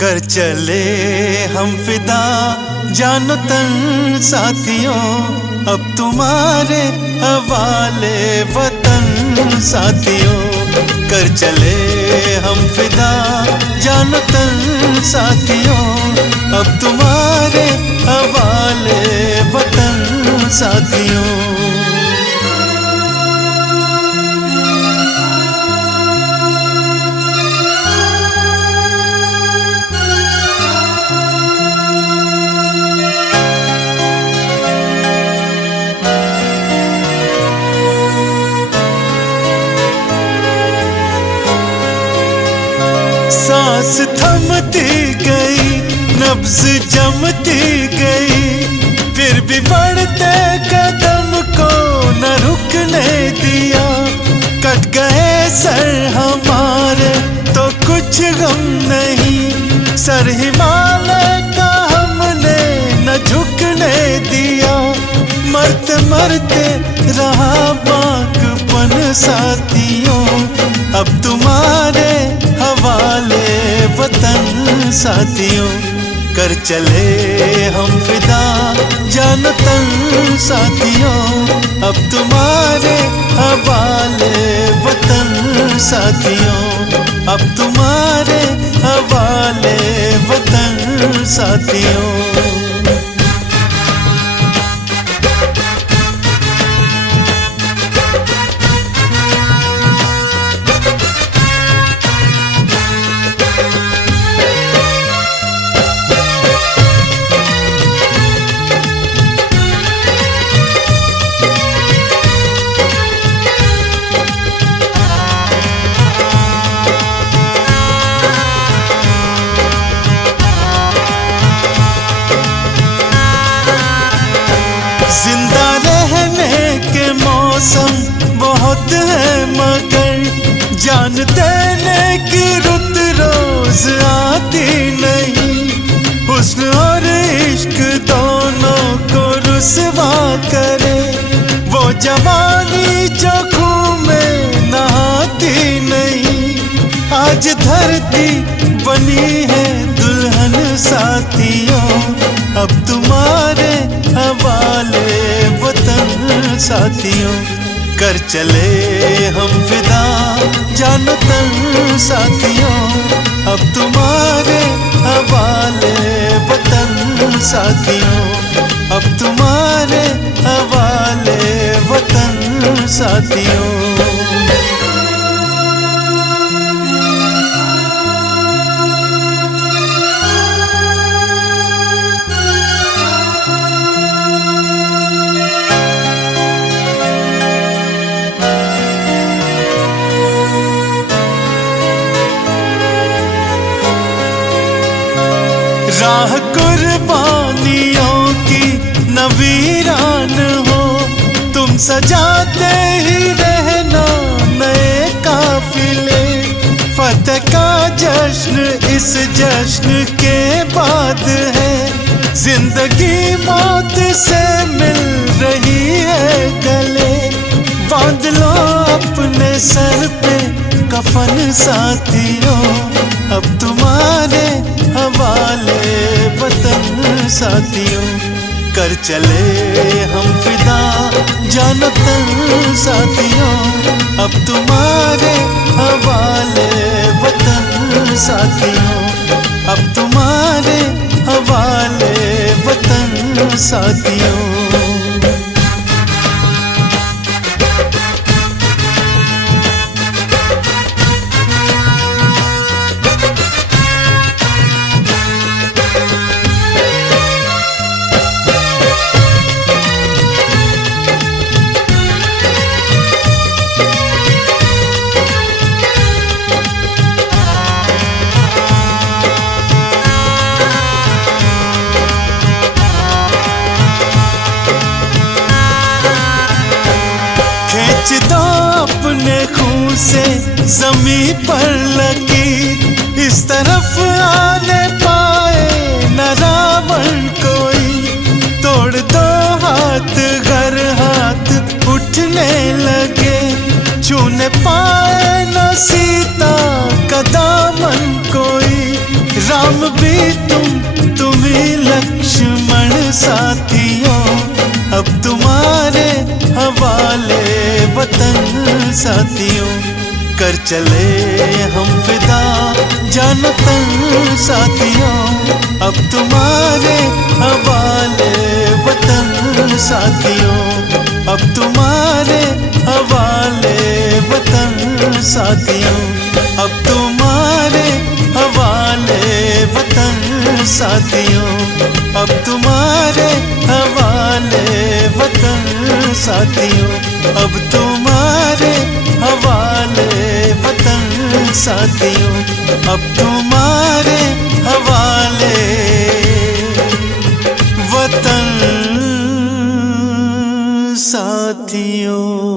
कर चले हम फिदा जानो तन साथियों, अब तुम्हारे हवाले वतन साथियों। कर चले हम फिदा जानो तन साथियों, अब तुम्हारे हवाले वतन साथियों। सांस थमती गई, नब्ज जमती गई, फिर भी बढ़ते कदम को न रुकने दिया। कट गए सर हमारे तो कुछ गम नहीं, सर हिमालय का हमने न झुकने दिया। मरते मरते रहा बाकपन साथियों, अब तुम्हारे हवाले वतन साथियों। कर चले हम फिदा जानो तन साथियों, अब तुम्हारे हवाले वतन साथियों, अब तुम्हारे हवाले वतन साथियों। जिंदा रहने के मौसम बहुत है, मगर जान देने की रुत रोज आती नहीं। हुस्न और इश्क दोनों को रुसवा करे, वो जवानी जो खून में नहाती नहीं। आज धरती बनी है दुल्हन साथियों, अब तुम्हारे हवाले वतन साथियों। कर चले हम फिदा जानो तन साथियों, अब तुम्हारे हवाले वतन साथियों, अब तुम्हारे हवाले वतन साथियों। राह कुर्बानियों की नवीरान हो, तुम सजाते ही रहना नए काफिले। फतेह का जश्न इस जश्न के बाद है, जिंदगी मौत से मिल रही है गले। बांध लो अपने सर पे कफन साथियों, अब तुम्हारे हवाले वतन साथियों। कर चले हम फिदा जानो तन साथियों, अब तुम्हारे हवाले वतन साथियों, अब तुम्हारे हवाले वतन साथियों। खींच दो अपने खून से ज़मीं पर लकीर, इस तरफ आने पाए न रावण कोई। तोड़ दो हाथ घर हाथ उठने लगे, छूने पाए न सीता का दामन कोई। राम भी तुम ही लक्ष्मण साथियों, अब तुम्हारे हवाले वतन साथियों। कर चले हम फिदा जानो तन साथियों, अब तुम्हारे हवाले वतन साथियों, अब तुम्हारे हवाले वतन साथियों, अब तुम्हारे हवाले वतन साथियों, अब तुम्हारे हवाले वतन साथियों, अब तुम्हारे हवाले वतन साथियों, अब तुम्हारे हवाले वतन साथियों।